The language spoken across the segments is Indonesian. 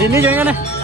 Ini jangan nih.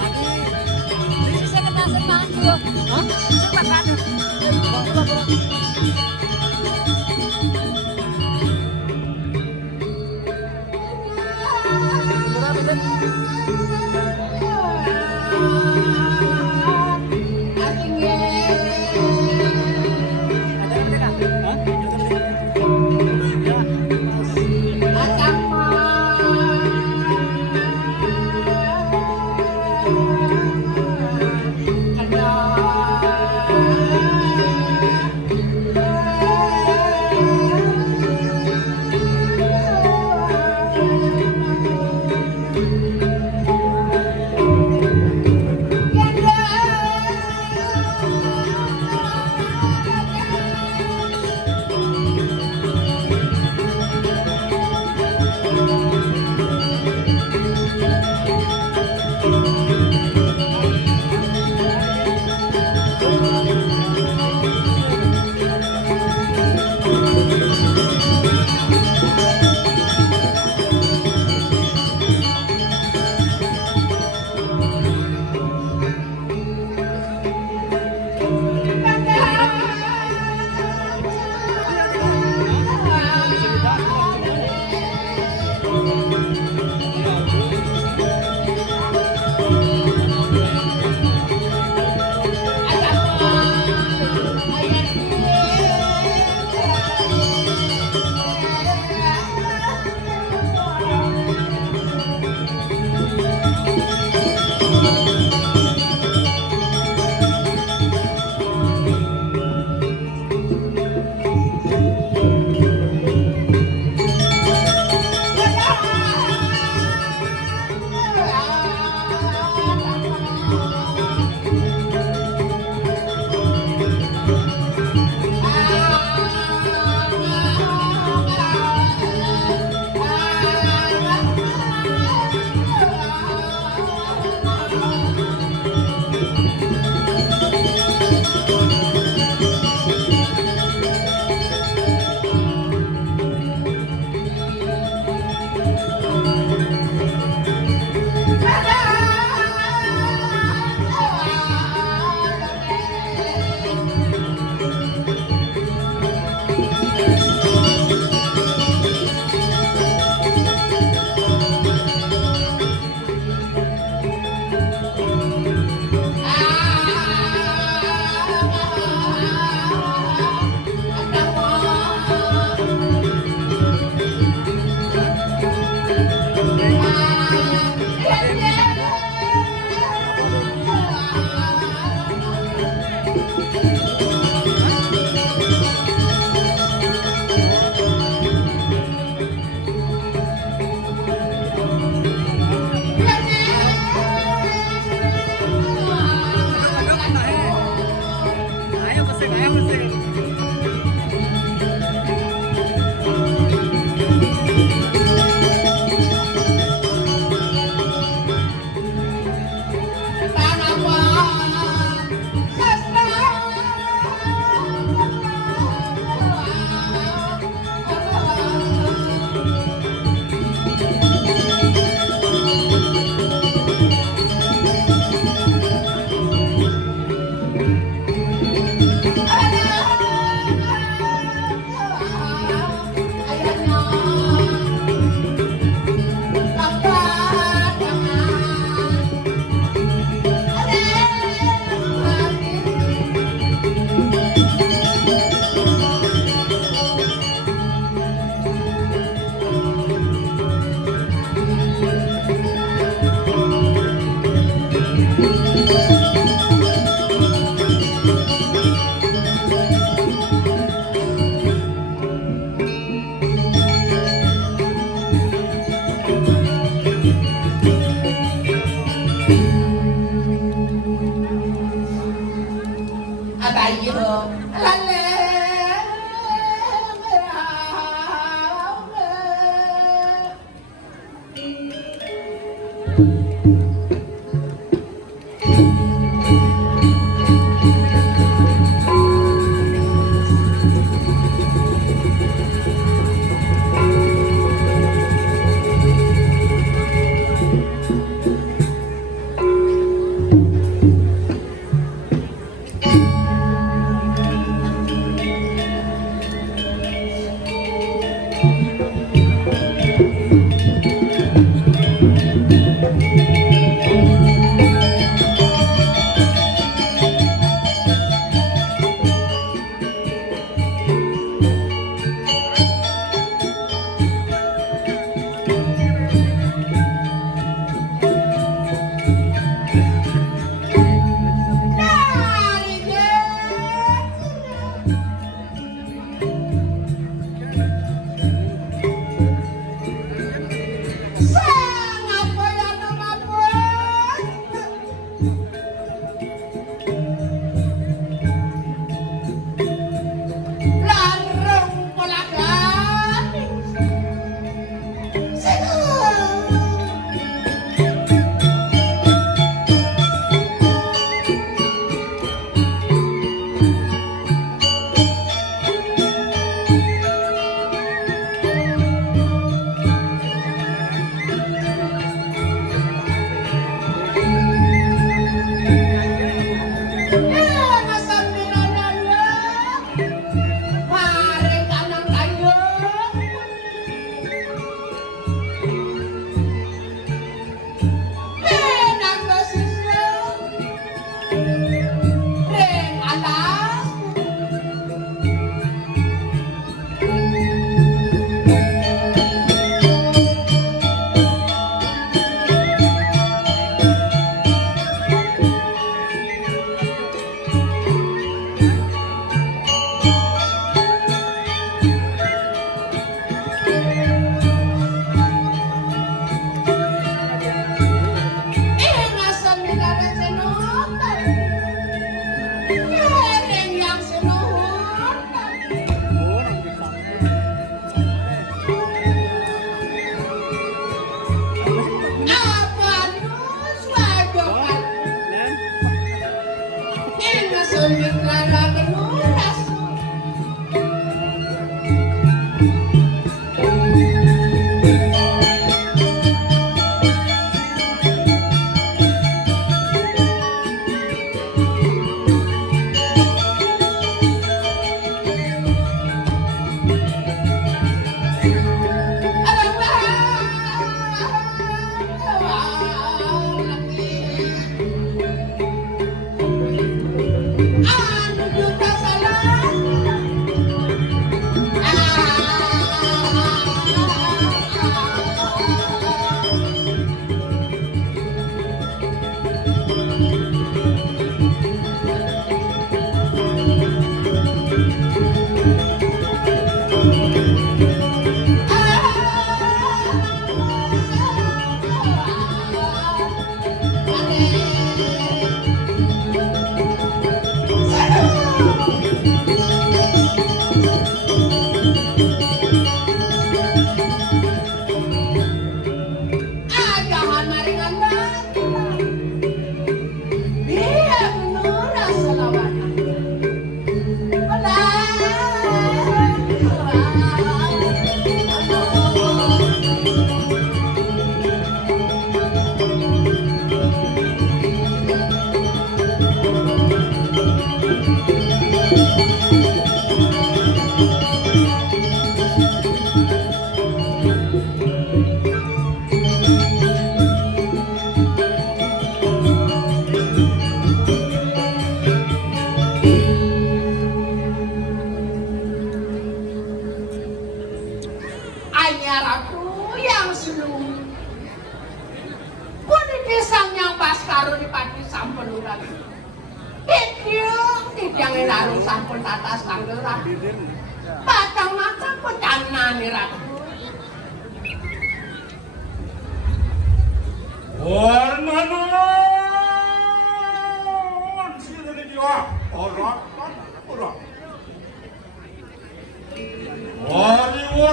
Abayo, lale.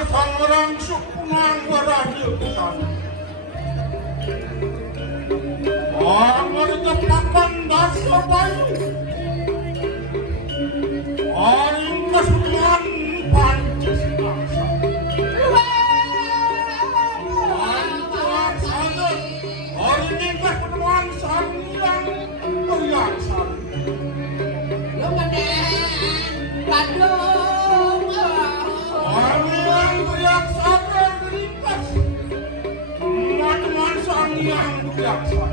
Tangerang Sukungan Baraja Kesana. Angger Jepakan Dasar Bayu. Aring Kesulian Pancis Bangsa. Antuan Sada. Aring Ingkes Penemuan Saniang Perhiasan. Lu menen Bandung. Saniang Perhiasan Ringkas. Teman-teman Saniang Perhiasan.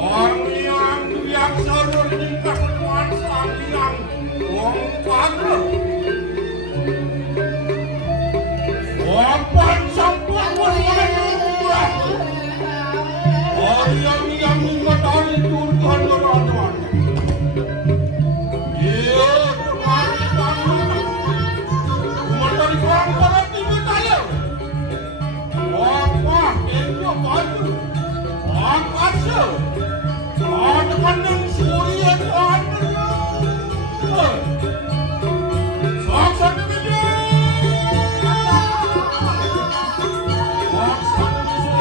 Orang yang biasa bertingkah nuansa yang wong padre. Wapan sampun berubah. Orang yang mengatasi turkan berada. Dia teman-teman. Menteri Kuang pada tiba saya. Wapa itu baju. Angkasa. Ada kandang Surya Tuhan. Saksan bejo. Saksan bejo.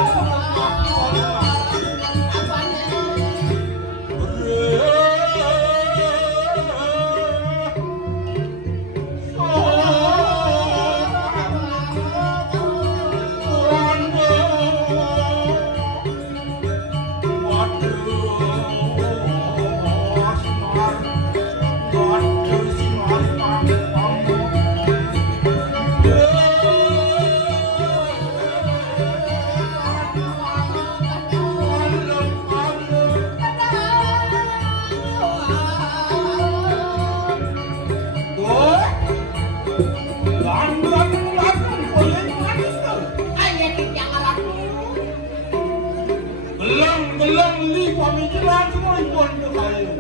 Belang li kami jalan semua ikon ke saya.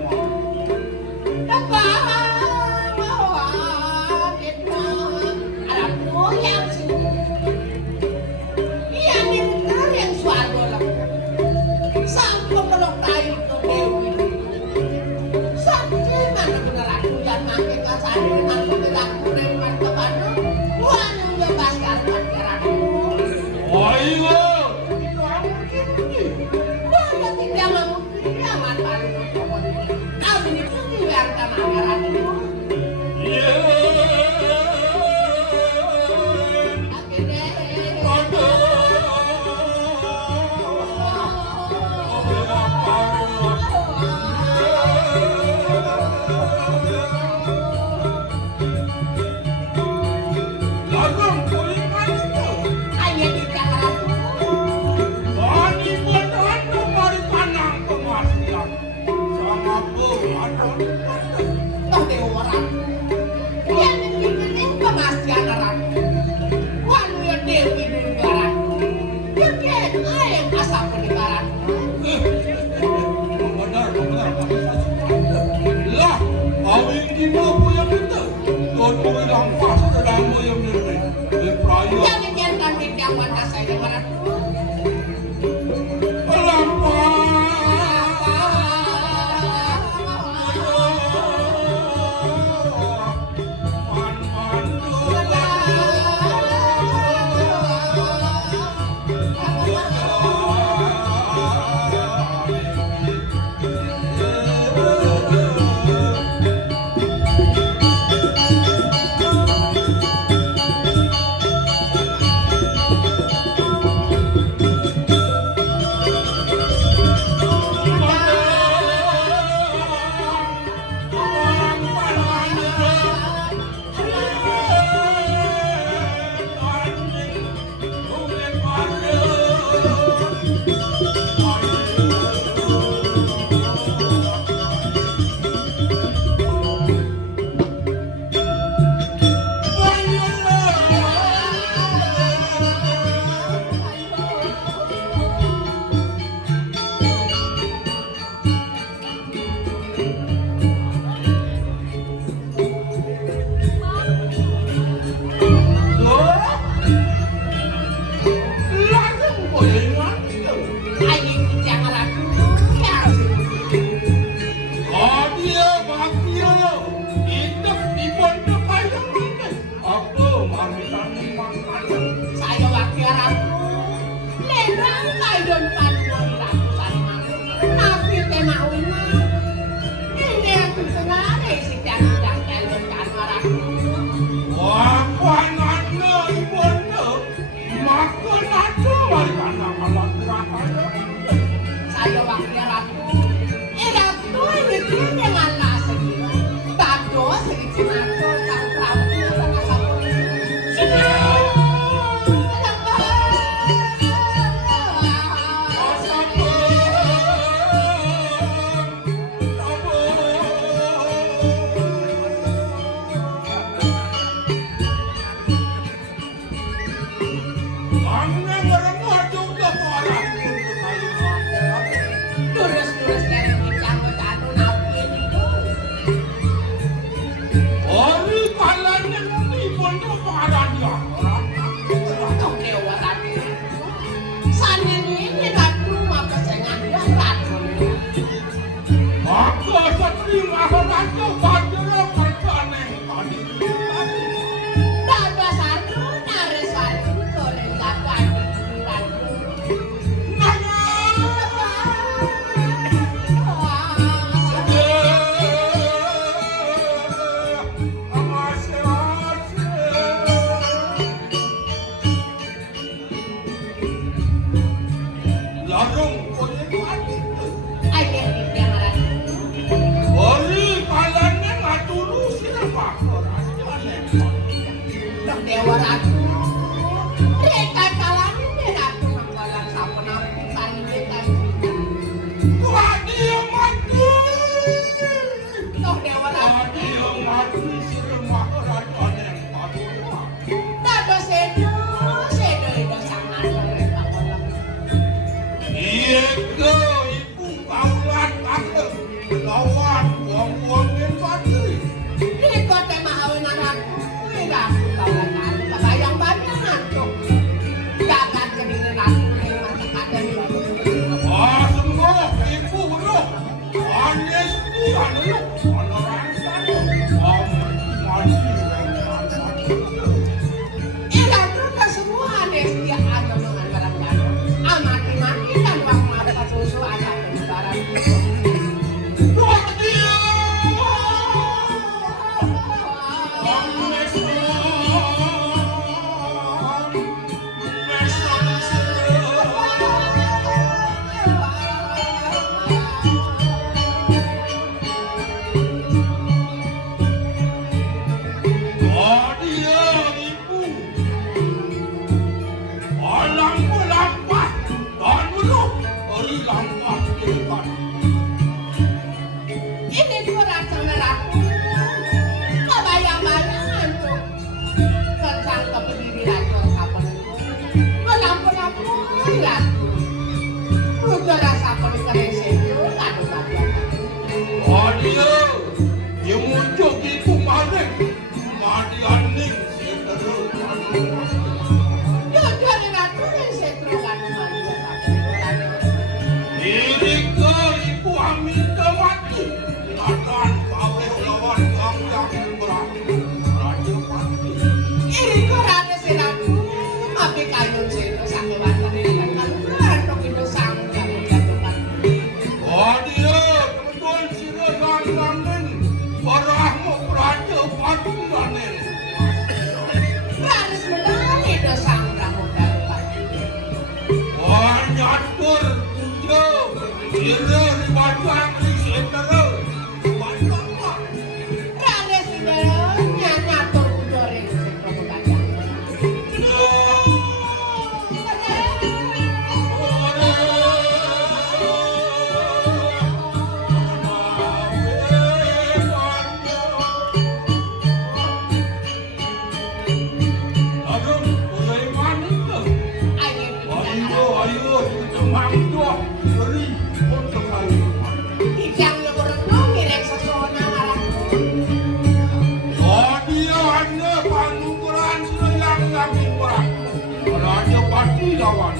kawan.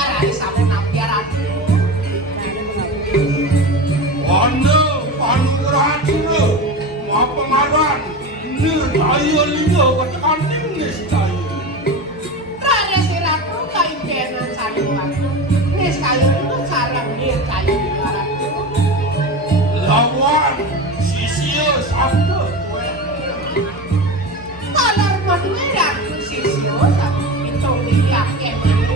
Arane sampun napiaran. Anda panuran sudah mau pengaruan. Ini ayo liga berkanting niscaya. Rada siratu kain kenan sayuan. Niscaya itu sarang dia kayu di luar. Lawan sisio sampai. Talar manuera sisio sampai itu dia kenan.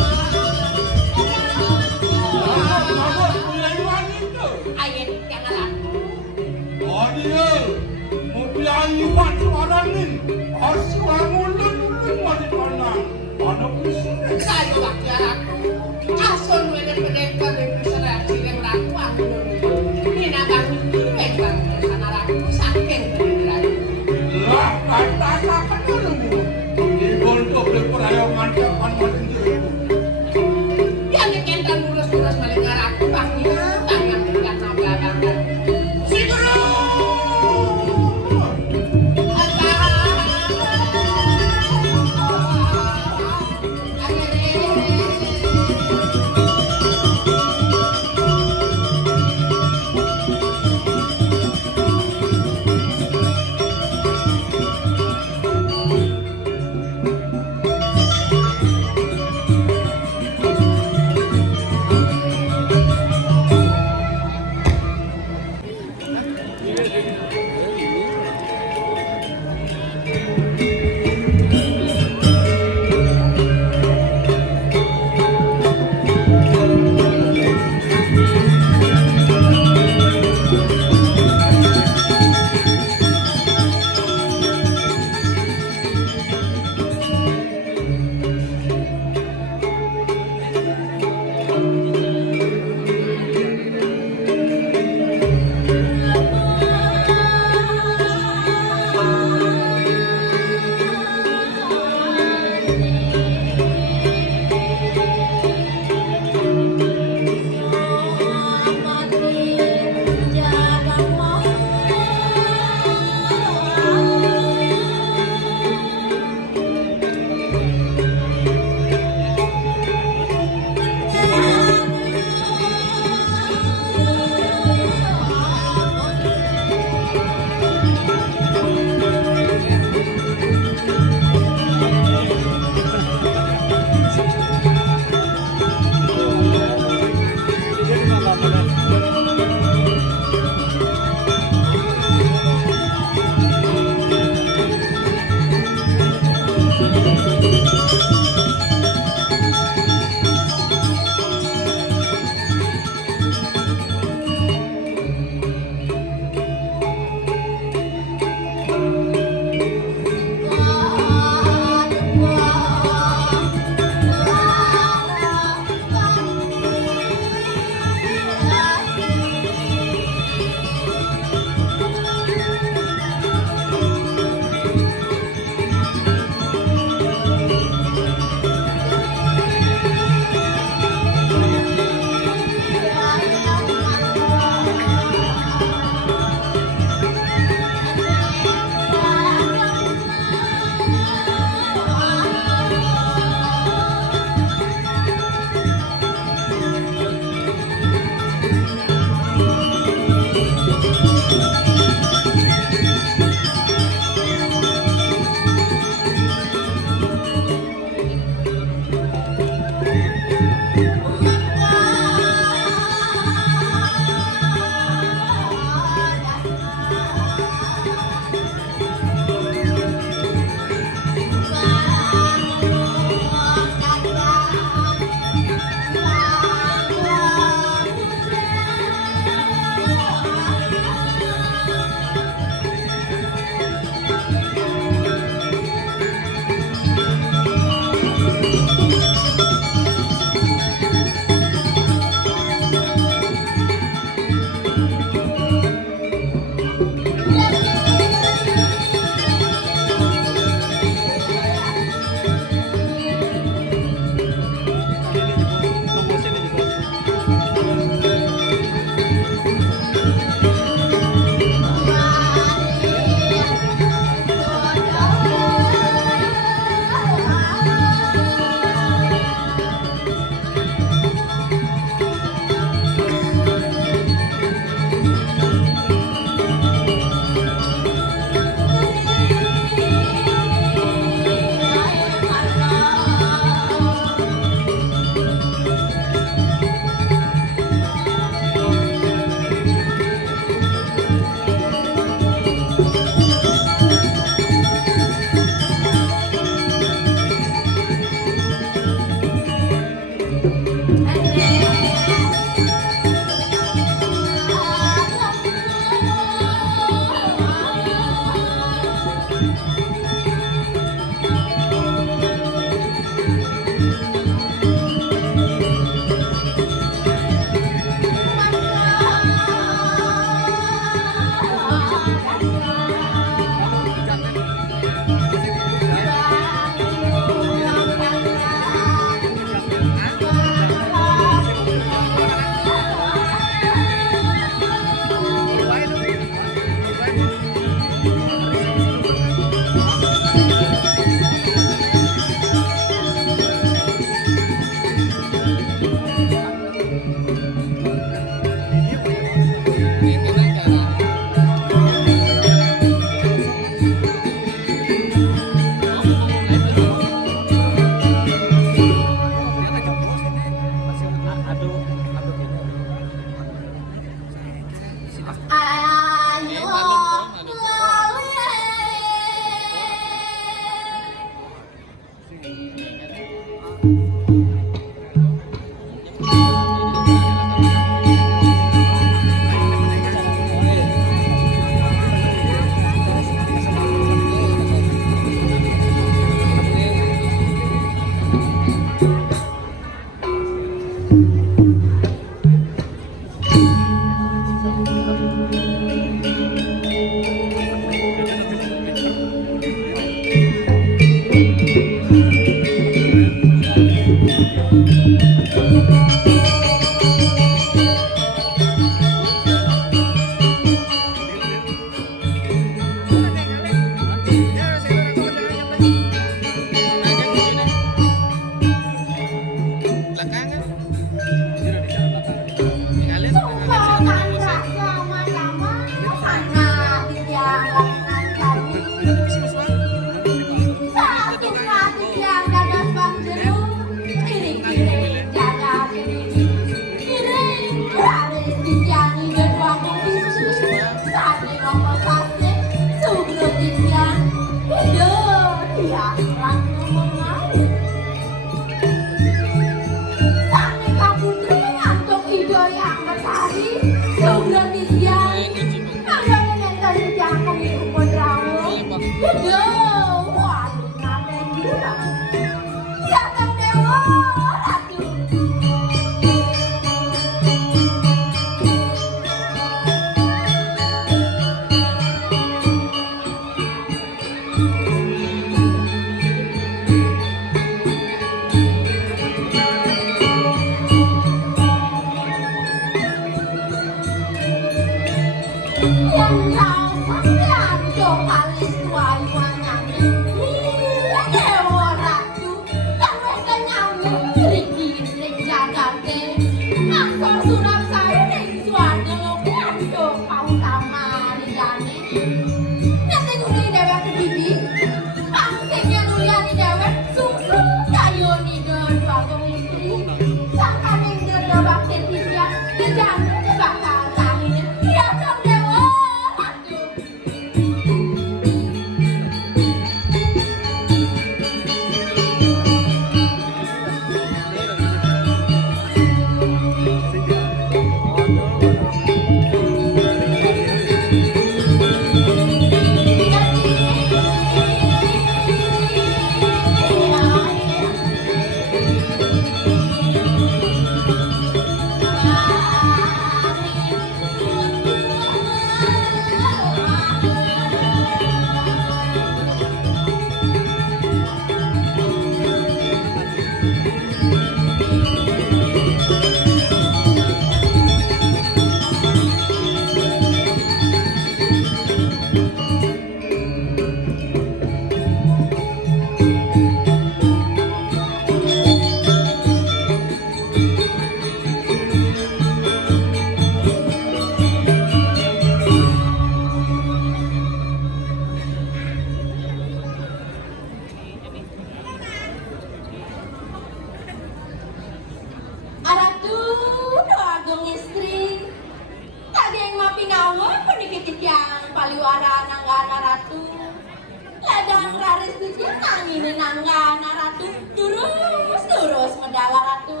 nangine nanggana ratu terus medala ratu.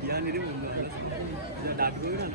Dia ini belum balas. Dia dagu kan.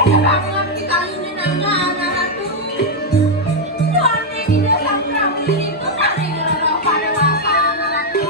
Beda banget kita ini nangga anak ratu. Doanya kita sang prabu itu hari gelap pada masa anak ratu.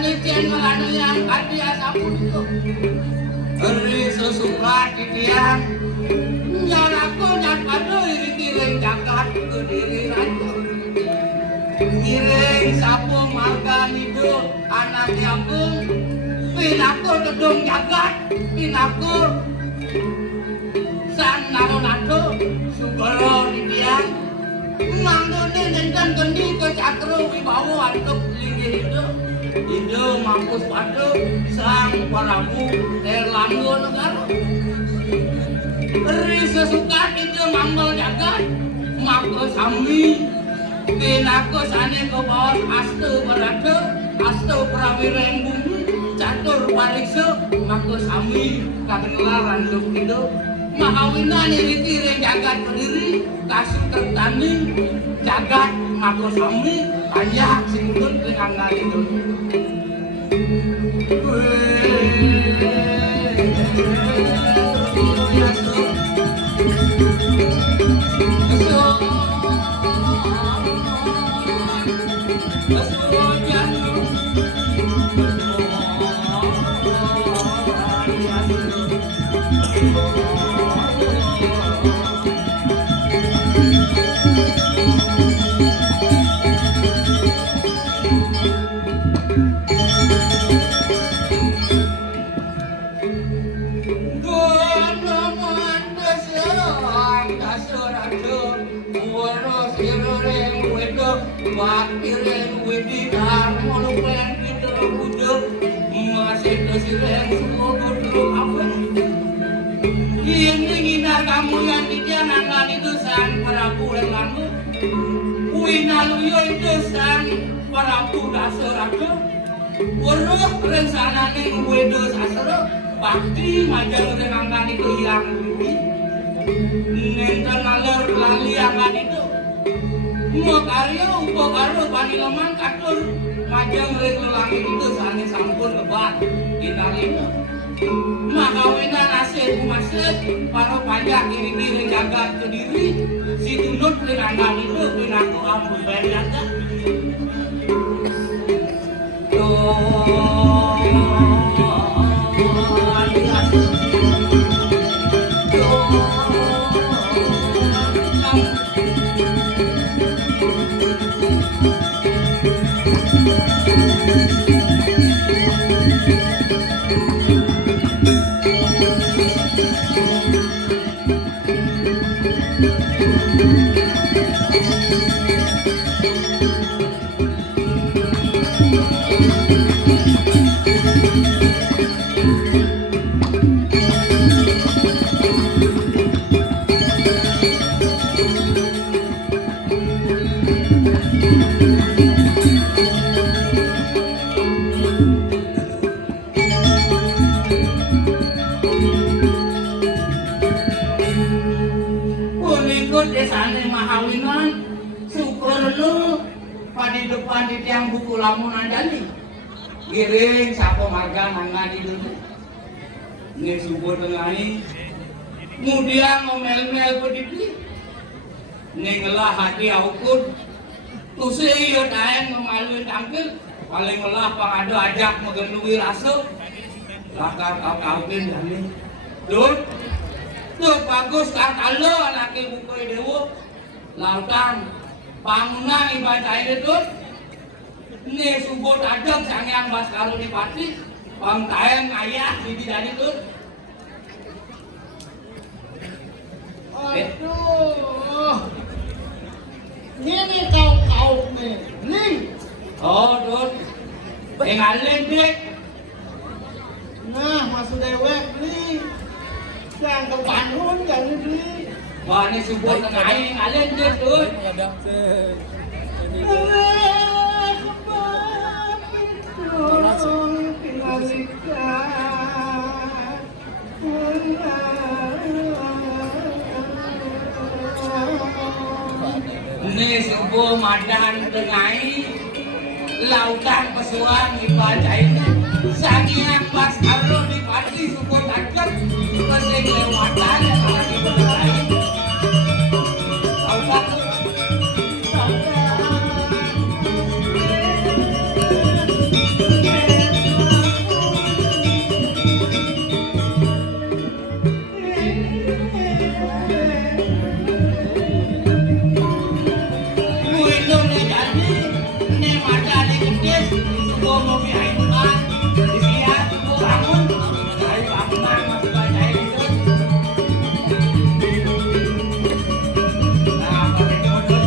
Sandikian melanu yang kadiasa puntuk Eri sesuka titian Nyalaku nyakadu iri-iri jagat ke diri raja Giring sapo marga hidup anak Agung pinaku gedung jagat pinaku san naro sugoro didiang mangdone nenten kendi ke cakro wibawa antuk linggih itu mampus padu sang parabu terlangu negara beri sesuka itu mambal jagat maka sami pinaku sane ke bawah astu berada astu prawira yang bumi catur pariksa maka sami kagenelar anduk itu mahawina nyiriti ring jagat berdiri kasih tertani jagat maka sami banyak singkut dengan nari itu Wakirin wididar monumen kita wujud masih kesireng seluruh apa ini nginar kamu yang tidak nanggan itu san Prabu Lengamu winaluyo itu san Prabu Dasaraja waruh rencana ning wedo sastra bakti majal nanggan itu yang nenten alur lali angan itu mau karya upo karo panileman katur majang ring langit itu sane sampun lebat inalina makawinan asih umasih paro pajak kiri-kiri jagat kediri si tunut ring anggan itu pinaku ampun bayar desane Mahawinan Sukorno pada depan di tiang buku lamunan jali giring sapo marga mangga di dulu ini subur tengahi kemudian ngomel-mel pedipli ini ngelah hati aukun tusi yo daeng memaluin tampil paling ngelah pangado ajak megendui rasa lakar kau-kaukin jali dud tuh bagus kan kalau laki buku dewa lautan bangunan ibadah itu ini subuh tajam sangyang bas kalau dipati bang tayang ayah di bidang itu aduh ini kau nih oh tuh tinggalin dek nah masuk dewek nih yang kebangun jangan beli. Wah ini subuh tengah ini ngalen dia tuh. Ini subuh madan tengah lautan pesuan ibadah ini. Sangian pas kalau di pati subuh tajam masih kelewatan malah di belakang. ini mata ada kedis, semua mau biayakan, disiap, bangun, dari bangunan masih banyak itu. Nah, pakai modal.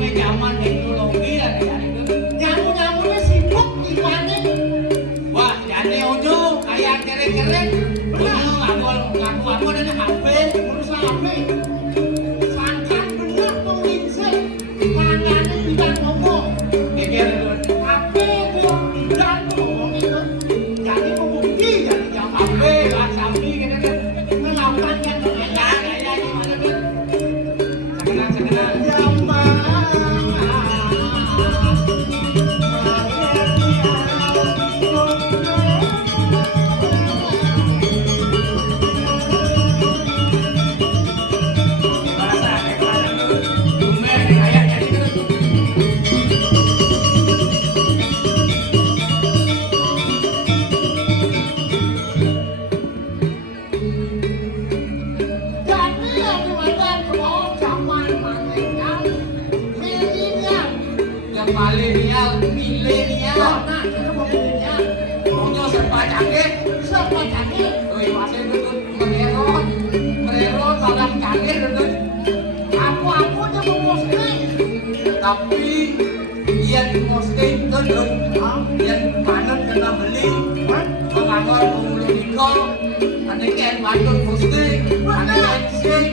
Zaman teknologi dan Nyamu-nyamunya sibuk gimana? wah jadi ojo kayak keren-keren ngaku dan HP Urus HP. Sangkan bener tuh Lindsay. Tangannya tidak ngomong. pikir HP dia tidak ngomong itu. Jadi membukti jadi jam HP sapi gitu kan melakukan yang kayak gimana kan sekenang Jadi yang dimana kalau zaman mananya milenial. yang milenial Nah, itu pemilihnya ojo serba canggih serba canggih. masih duduk mererot dalam canggih duduk Aku dia memposting. tapi yang posting duduk yang manut kena beli menganggur pemulung ada yang bantu posting ada yang sing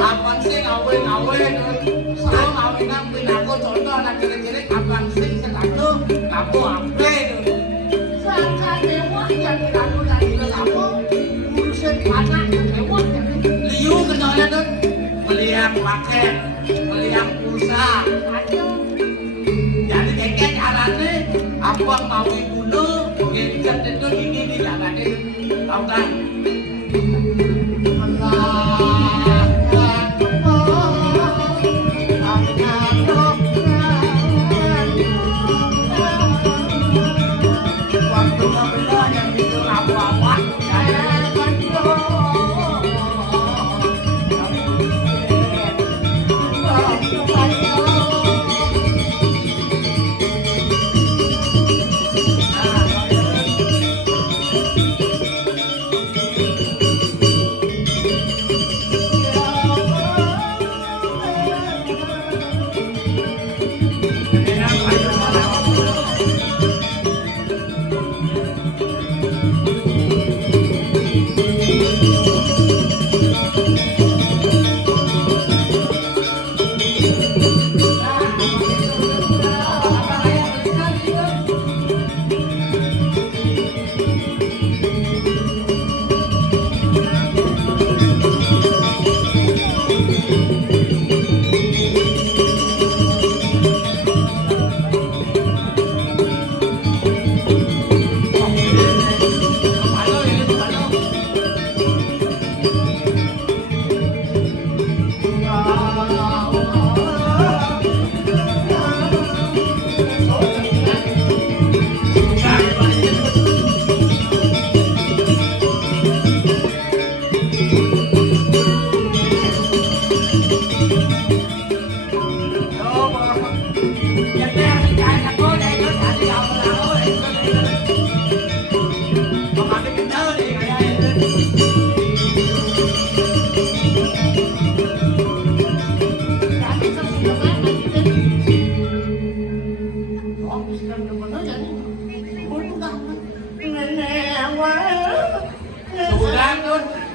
abang sing awin sekarang awinan aku contoh anak kiri-kiri abang sing satu aku ampe Sangka dewa jadi aku dari aku ngurusin anak dewa jadi liu kenalnya tuh melihat paket melihat pulsa aduh. jadi kayak caranya abang mau ibuno gadget itu ini di jalan itu tahu kan waktu benda yang itu apa-apa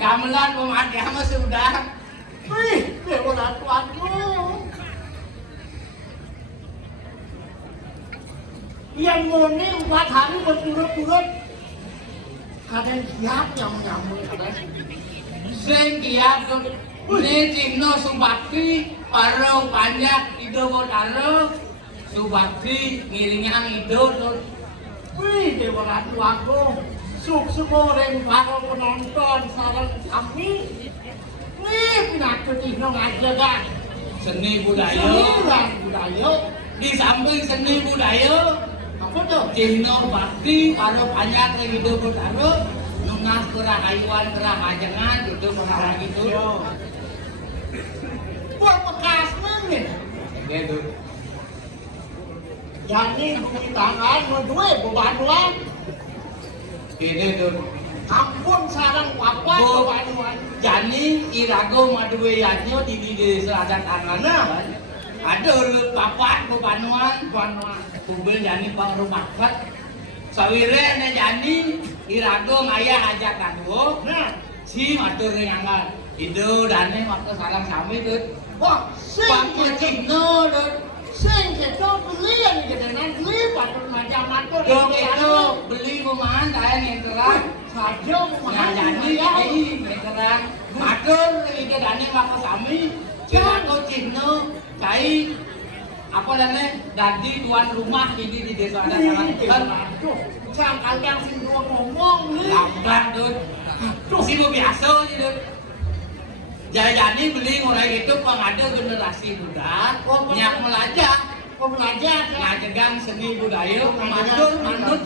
gamelan pemadya mah sudah. Wih, Dewa Ratu Agung. Yang ngone 4 hari berturut-turut kadang giat nyamuk kadang. Sing giat ini Cino Subakti Paro Panjak Ido Botaro Subakti ngiringan Ido tuh. Wih, Dewa Ratu Agung. Suk goreng para penonton sarang kami. Wih, pinatu Cino ngajagan. Seni budaya. Seni budaya. Di samping seni budaya Apa tuh? Cino Bakti Paro Panjak Ido Botaro Nunas kerah hayuan kerah ajengan gitu kerah gitu. Buat bekas mana? Gitu. Jadi di tangan berdua bebanuan. Ini tuh. Ampun sarang papat bebanuan. Jani irago maduwe yanyo di desa ada tanganna. Ada papat bebanuan. Kubel jani pak rumakat. Sawire ne jani irago ngaya ajak kado. Nah, Si matur nganggal. Ido dane waktu sarang sami tuh. wah, Waktu Cino tuh. sing kita beli yang gedenan beli patut macam-macam. Dong itu beli kumahan kaya ngeterang. Saja Nah mahal jadi ya. ngeterang. Matur ide dane waktu sami. Irago Cino kai apa namanya jadi tuan rumah ini di desa ada tangan. Jangan kalian sing dua ngomong nih. Lambat tuh. Si mau biasa aja tuh. Jadi beli mulai itu pengada generasi muda yang melajak, Kau belajar ya. ngajegang seni budaya, manut manut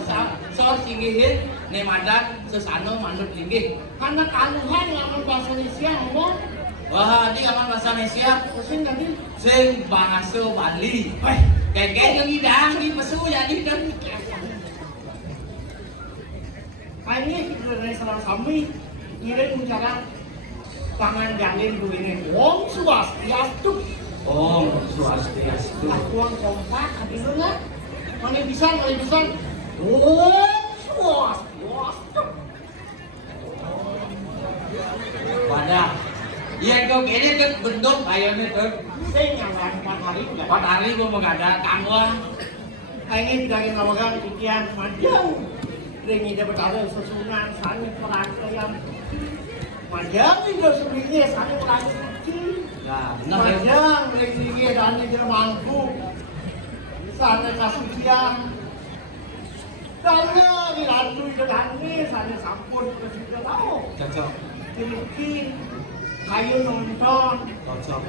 sor singgihin, nemadan sesano manut linggih. Karena kaluhan yang bahasa Indonesia ngomong. Wah, ini aman bahasa Indonesia, Sing tadi. sing bahasa Bali. Kayak yang hidang di pesu jadi dan. Ini kita dari sarang kami. Ngirim menjaga tangan jalin begini. Om Swastiastu. Om Swastiastu. Akuan kompak, hadirin lah. Mana bisa. Om Swastiastu. Wadah. Iya kok ini tuh bentuk ayamnya tuh. Sing yang 4 hari enggak. 4 hari gua mengadang kangwa. Ini tidak ngawagan pikiran majang. Ringi dapat ada sesunan sani perangkaian. Majang itu sebenarnya sani perangkaian kecil. Nah, Majang ringi sani dia mampu. Sani kasucian. Karena di ratu itu sani sani sampun kita tahu. cocok. Mungkin kayu nonton. Cocok.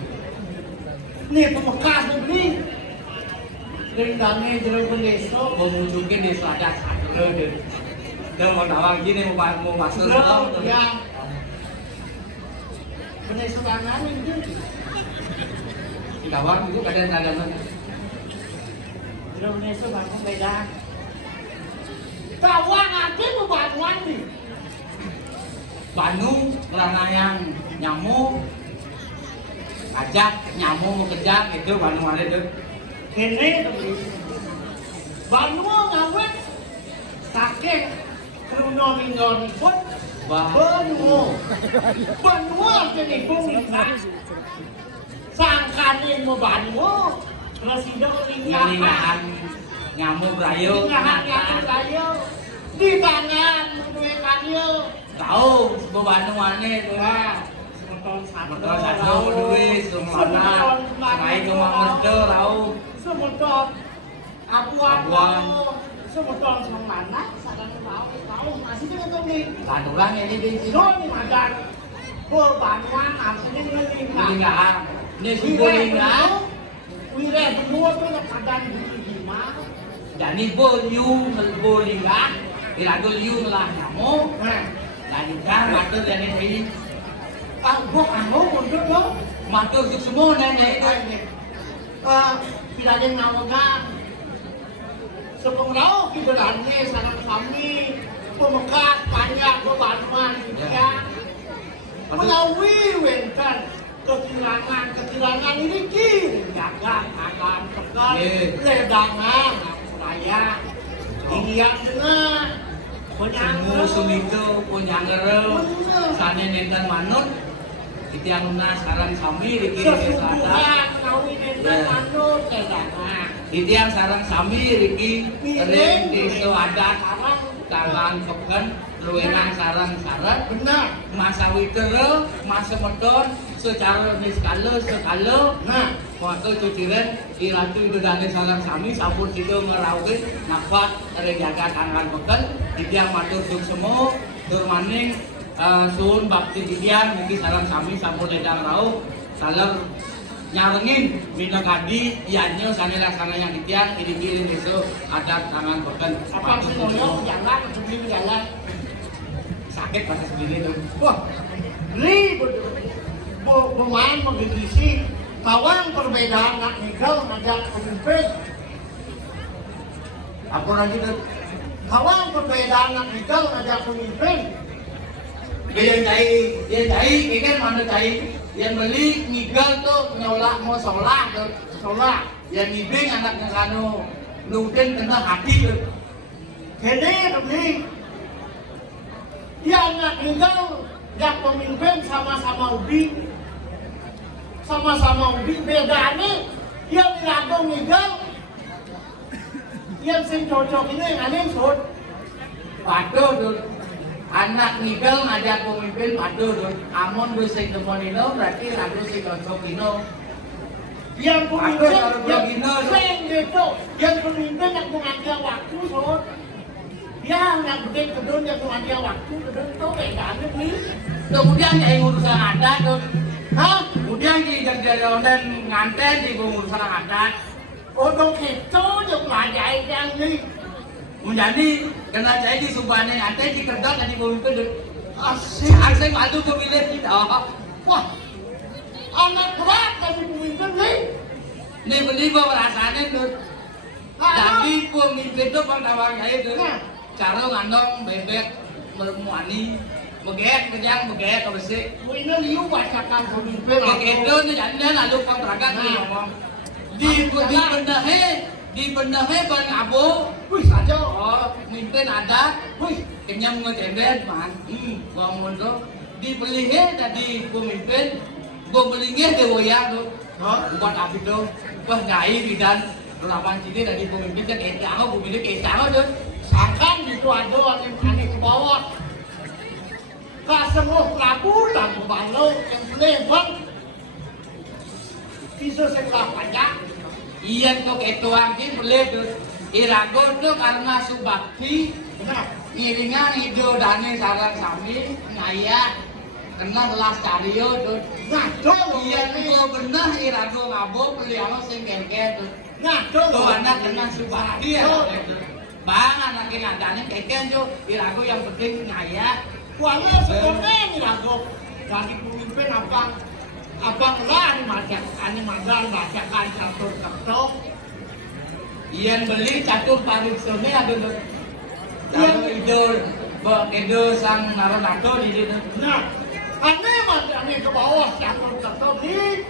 Nih pemekas beli. Ringdane jero pendeso. Memunjukkan desa adat satu deh. Udah mau tawang gini mau masuk Bro, ya. Pendeso kanan itu. Tawang itu kadang-kadang. Jero pendeso bangun beda. Tawang ake bebanuan nih. Bandung meranayang nyamuk. Ajak nyamuk mau kejar itu Bandung ada tuh. Kene Banua ngawet saking krono-mingonipun Banua tenipun sangkanin mo Banua Residong Ngelingahan nyamuk rayo. Lingahan kayo di tangan duwe kayo Tahu Bandung aneh tuh. Betul satu duit sumana. Naik ke Mamerde tahu. Semoton apuan Apuan. semoton semana sadang tahu masih dengan nih Kandulang ini di sini. Ini madan Banuan artinya ngelingah Linggaan. Ini suku linggaan. Wire berdua tuh madan di mana Jadi bolyu melinggaan. Ilagu liu melah nyamuk. nah Lanjutkan matur jadi ini. gua kamu untuk lo Matur untuk semua nenek itu. tidak ada yang nawagan sepenglau kita dane sarang kami pemekas panjang Banuan ya mengawui wenten kekurangan ini kiri jaga akan tekan ledangan raya ini yang dengan Semu sumito punyangereu sane nenten manut Itiangna sarang sami riki desa adat. Kawin nenten manut kedana. Itiang sarang sami riki ring desa adat kalang peken luwenang sarang sarat. Benar. Masawi tereu masa medon secara sekala. Nah, waktu cuciren iratu idudane sarang sami sampun sido ngerawin nafas ring jagat angkan peken itiang matur suk semu tur maning sun bakti didian mugi sarang sami sampun edang rauh saler nyarengin mina kadi ianyo sanela sanaya ditiang iri-iri desa adat tangan peken apa sih ngono jalan sebelum jalan. sakit pada sendiri tuh. Wah, ini pemain mengedisi kawan perbedaan nak nikah ngajak pemimpin. Apa lagi tuh? Kawan perbedaan nak nikah ngajak pemimpin. Yang cai, kan mana cai? Yang beli nigal tuh nyolak mau sholat tuh, sholat. Yang ngibing anaknya kanu nuken kena hati tuh. Jadi beli, dia anak nikah ngajak pemimpin sama-sama ubi, bedanya yang ngagong nikah, yang sing cocok ini ngalim sud. Paduh tuh. Anak nikel ngajak pemimpin paduh tuh. Amon gue sing demonino berarti lagu sing cocokino. Yang pemimpin yang sing gitu, yang pemimpin yang mengambil waktu sud. Dia yang bikin kedun yang mengambil waktu kedun tuh bedanya nih. Kemudian yang urusan adat tuh. Hah? Kemudian di jalan nganten di urusan adat. Untuk itu yang ngajak yang nih. Menjadi kena jadi subane ante di kerja tadi pemimpin tuh. Asik. Saya malu pemilih kita. Wah, anak berat tadi pemimpin nih. Ini beli bawa rasanya tuh. Jadi pemimpin tuh pengtawar saya tuh. Cara ngandong bebek memuani, beget kejang beget kabesik. Ini liu bacakan pemimpin. Begitu tuh jadinya lalu kontrakan nih ngomong. Di benahe bang abo. Wih saja. Oh, pemimpin ada. Wih, kenyang ngecendet man. Ngomong tuh. Dibelihe tadi pemimpin. Gue belinya dewoya tuh. Buat apa tuh? Wah nyai bidan. Lapan sini dari pemimpin kan etang, pemimpin etang tuh. Sangkan gitu ada aneh ke bawah. Kasemua pelabur dan pembalau yang lebar. Bisa sekolah panjang. Iyan kok ketuang ki boleh tuh. Irago tuh karena subakti. Ngiringan hidup dane sarang sami ngaya kena las cario tuh. Nah, tuh Iyan kok bener irago ngabo beli ano sing kengke tuh. nah, tuh Anak kena subakti ya. Bang anaknya ngadane keken tuh. Irago yang penting ngaya. Kuala sebenarnya nih aku dari pemimpin abang lah ini mandang bacakan catur ketok. Iyan beli catur pariksone ada tuh. Yang itu sang naruh di situ. Nah, aneh mandangnya ke bawah catur ketok ini.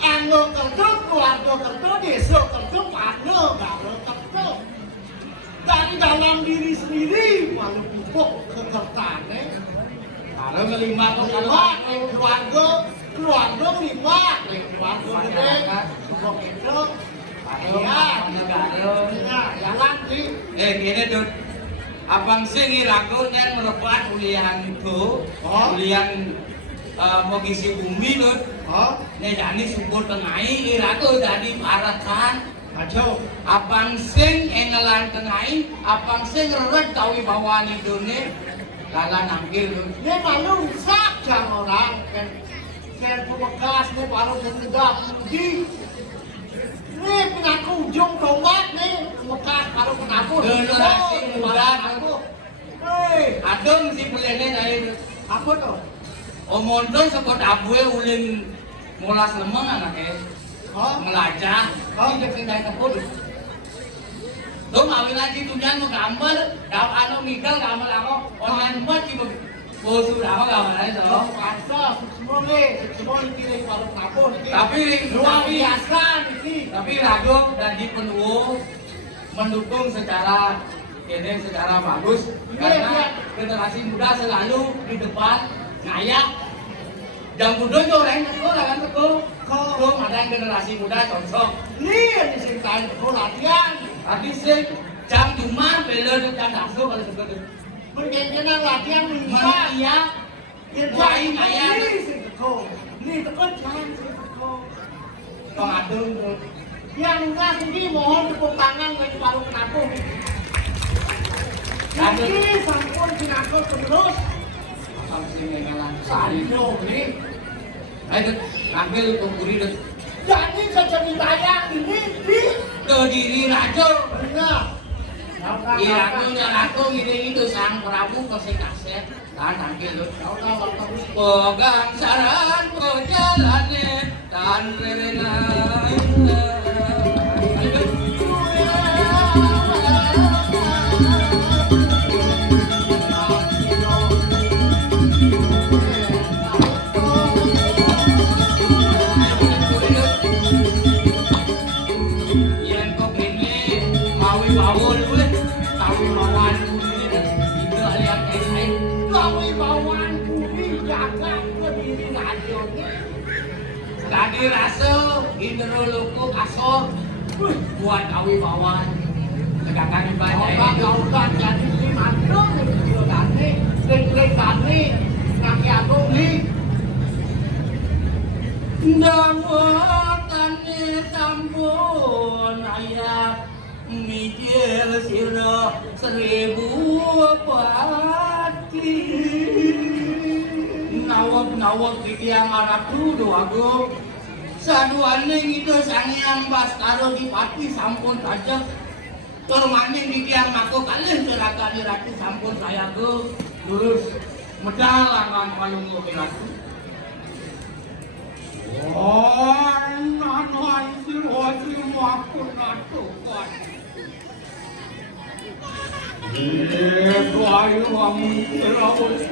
Anu ketok, keluarga ketok, desa ketok, anu galau ketok. Dari dalam diri sendiri malu pupuk kekertannya. Kalau ngelima kok kalau keluarga lima, keluarga gede, semua itu. Ya, jalan sih. Gini tuh, abang sing irago yang merupakan ulian itu, ulian mau ngisi bumi tuh. Nih jadi subur tengai irago jadi aratan. Ajo, Abang sing engelan tengai, abang sing reret kawi bawaan hidupnya, lala nampil tuh. ini malu rusak jangan orang kan. Saya pemegas nih baru menegak puji. Ini pengaku ujung tombak nih, pemegas baru pengaku. Generasi muda tuh. Hei, Adem si pelene dari apa tuh? Omonton sepot abue ulin molas lemeng anaknya. Ngelajah, tidak sendiri kepul. Lo ngawin lagi tunjan mau gambar, anu migel gambar aku online buat sih bosu apa gambar itu. Pasal semua ini baru kabur. Tapi luar biasa ini. Tapi ragu dan di penuh mendukung secara ini secara bagus karena generasi muda selalu di depan ngayak. Jam budaya orang teko, kalau ada generasi muda cocok. Nih disintain tuh latihan. Tadi sih jam cuma bela jam dasu kalau seperti Perjanjian latihan mana mengikat. iya Wain ayah. Nih teko jangan teko. pengadung terus. Yang enggak sendiri mohon tepuk tangan bagi baru kenapa. Nanti sampun kenapa terus. Sampai mengalah saldo nih. Ayo ambil kumpuli deh. Jadi sejadi tayang ini di Kediri raja. benar. Irangnya ratu itu sang Prabu kasih kaset. Tahan tangkil tuh. Pegang saran perjalanan dan rena. Tadi rasa indro loko asor buat kawi bawan tegakan banyak Kau kan jadi si mandor video tani, lek tani, kaki aku nih. Dawatane sampun ayat mijil sira 1000 pati nawab titiang aratu doago saduane itu sangyang Bastaro Dipati sampun kajek tur maning titiang mako kalih celaka ratu sampun saya ke lurus medal langan palunggo ratu. Oh, nanon si maafun natukan. Ayo amun terawat.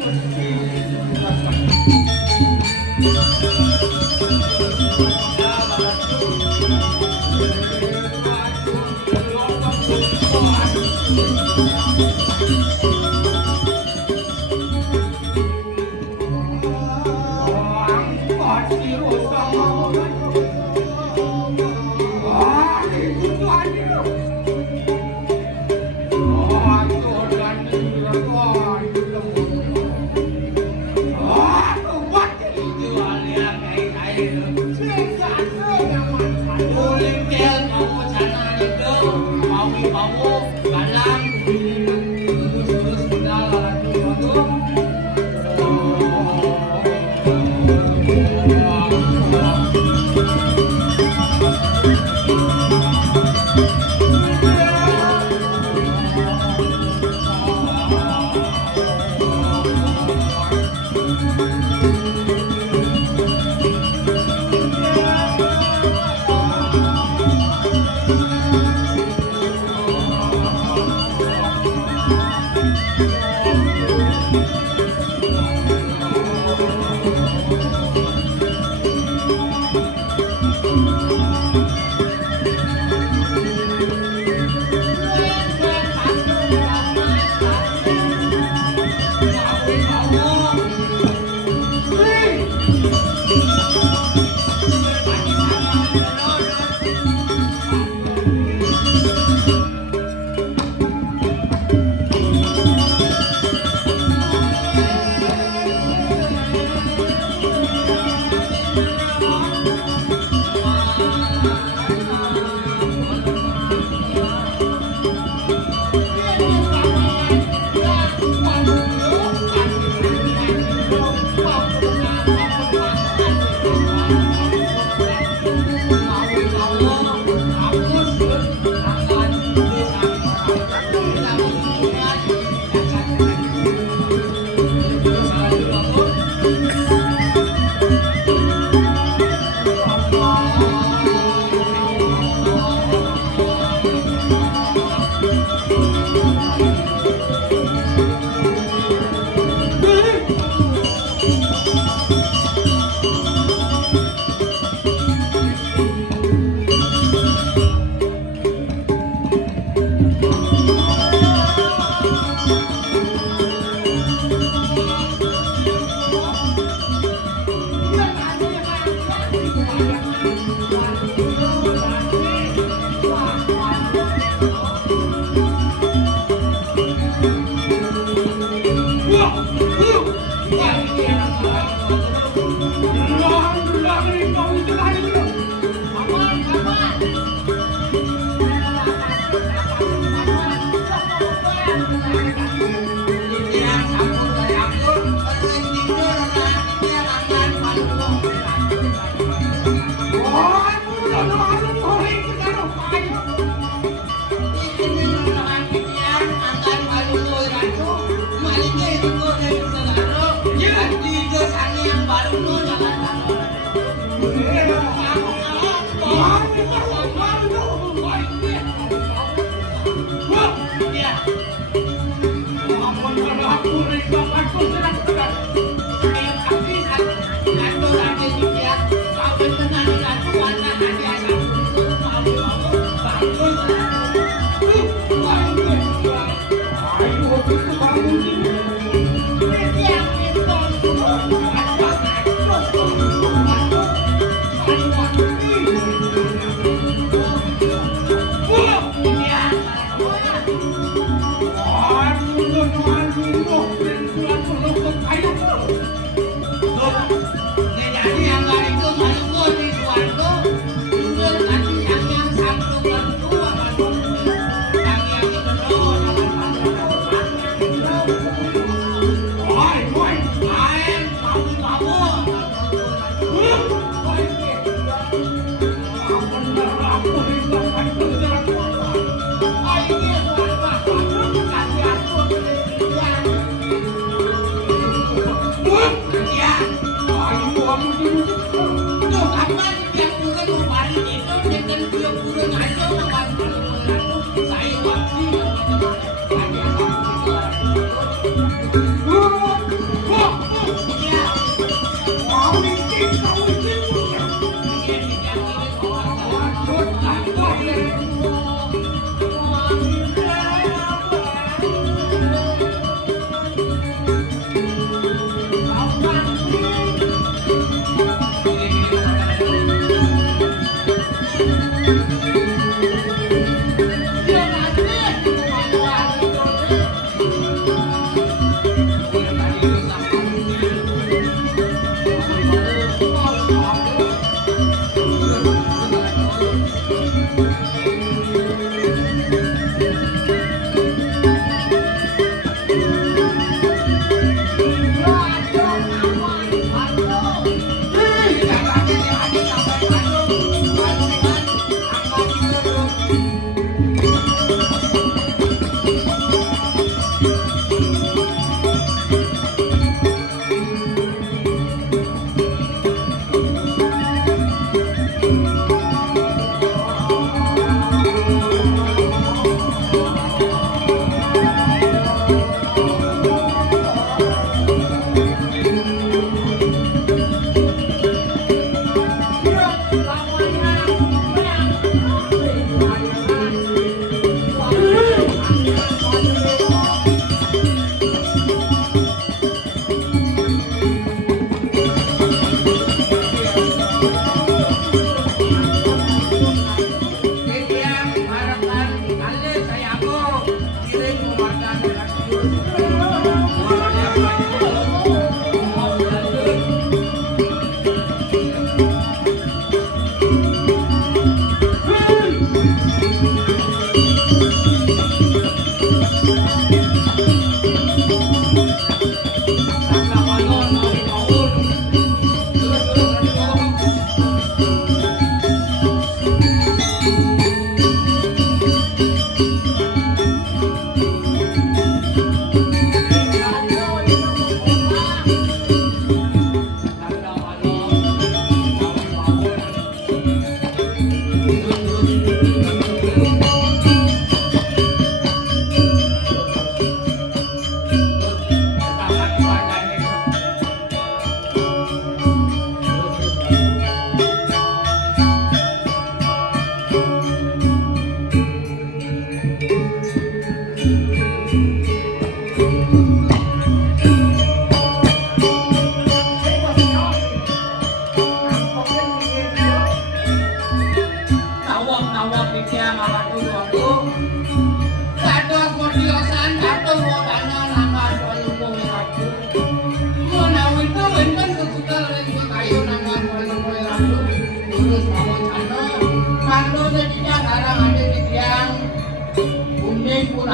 Nawab-nawab iki malah kudu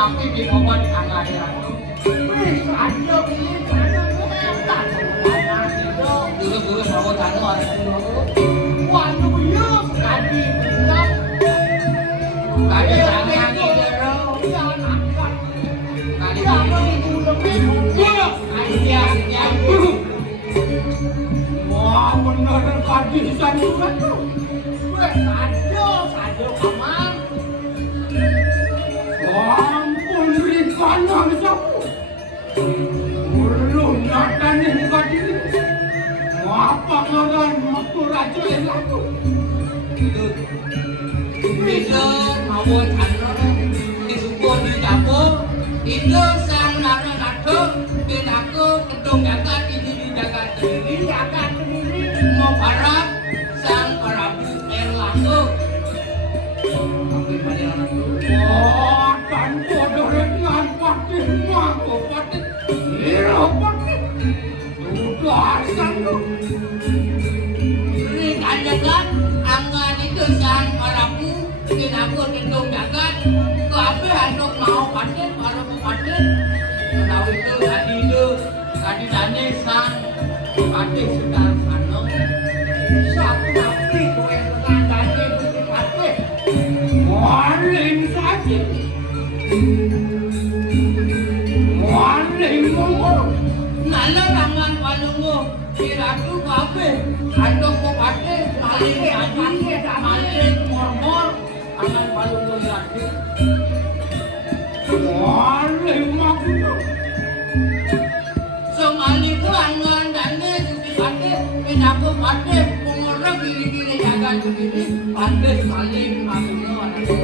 tapi di obat anggar ratu. Wih, ada ini karena kita Dulu bawa tanu ada dulu. waduh ya sekali bilang Kali sangat gitu. ya anak Kali ya ini. udah bingung Iya. wah bener kadisan juga tuh weh kado kamar ampun rikana misalku belum natan yang kadiri apa ngaran waktu raja yang laku Itu mau tanu di suku di dapur. Itu sang nara ratu aku kedung jagat ini dijaga sendiri. jaga sendiri Mau harap sang Prabu langsung. Tapi pada ratu. oh kan bodoh dengan pati ngaku pati hero pati udah sanggup Ini kanjakan anggan itu sang Prabu aku kedung jagat. Tapi handuk mau paten Prabu paten. Tahu itu tadi tanya sang paten sudah sanong. satu nabi kue dengan daging putih pati maling saja maling mongol Nala rangan palungo di ratu kape handuk ko paten maling tadi maling mormor angan palungo di ratu. maling makuno So maling ko angan dane susi paten pinako paten pungorang gini-gini jaga sendiri paten maling palungo anakku.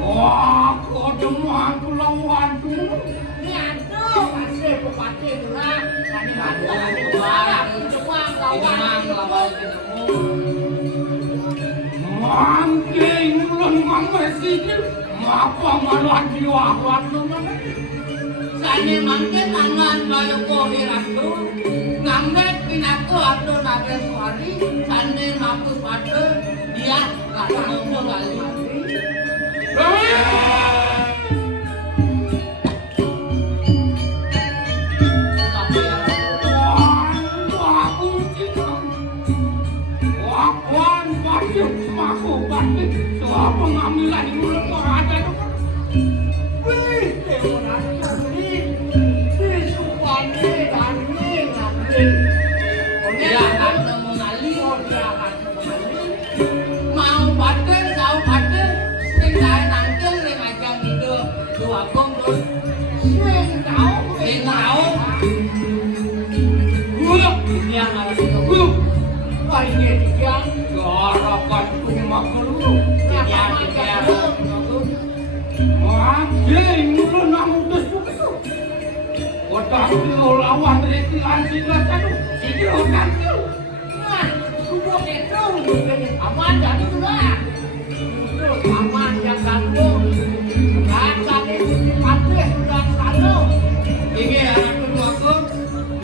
wah kok demang kelawan tuh Nyatu pasti bupati durang tadi mati tadi barang demang lawan ketemu. mangking ulun mangmesiki apa malah diwakwan nungan Sani mangkin angan bayo ko hiratu ngamdet pinako atau nabe suari sani mampus pada dia kata ngomong kali tapi aku cinta wakwan pasti aku pasti soal pengambilan ulun ada tuh wih dewan ini disupani dan ini ngambil dia akan mengali mau paten sau paten sing kae nangkel ning ajang itu dua gong terus sing tahu sing tahu dia ngawas itu ini dia garakan punya kelu dia anjing lu namu tuh otak lu lawan retilan sila tadu sini otak lu nah sudah ketong aman jadi sudah itu aman yang gantung kata itu pasti sudah selalu ini anak aku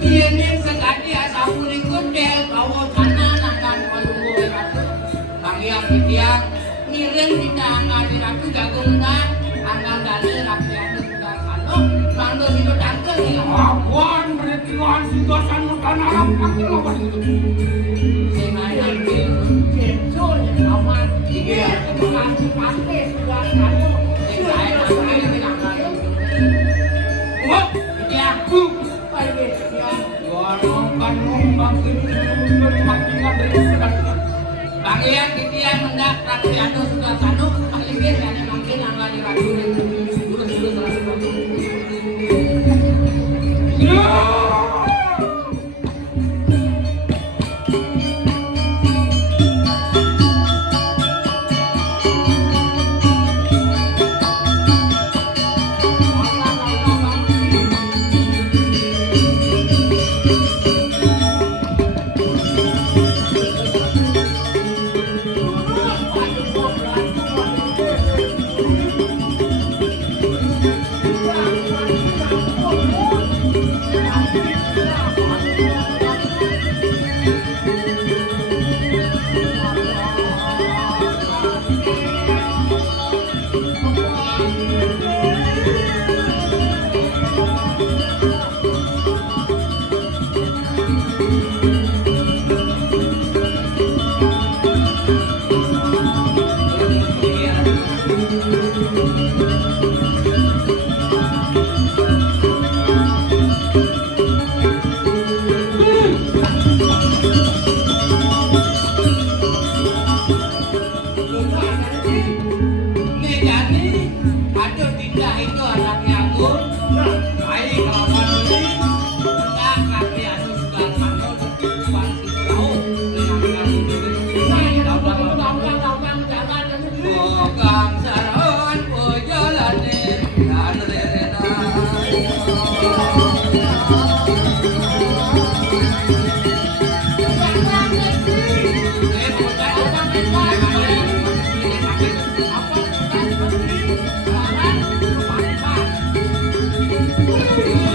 ini sekali asapu ikut del bawa sana nangkan palunggo ratu bagian tiang ngiring tidak angkat ratu jagung nak angkat dali ratu yang sudah kano mando situ tangkel nih akuan retilan sila sanu tanah kaki lawan itu sing ae kencol yang aman Iya. pasti sudah selalu sing ae nangkel angkat wah dia aku ayo dia kan ngomong makingan dari sudah bagian tiang mendak ratu yang sudah kano paling dia jadi mungkin angkat ratu dulu terus Nih jadi, aduh tidak itu anaknya aku. Baik kalau pandemi, enggak kaki anu suka mandor, pasti tahu dengan Bokang saron pojalane, anu Thank you.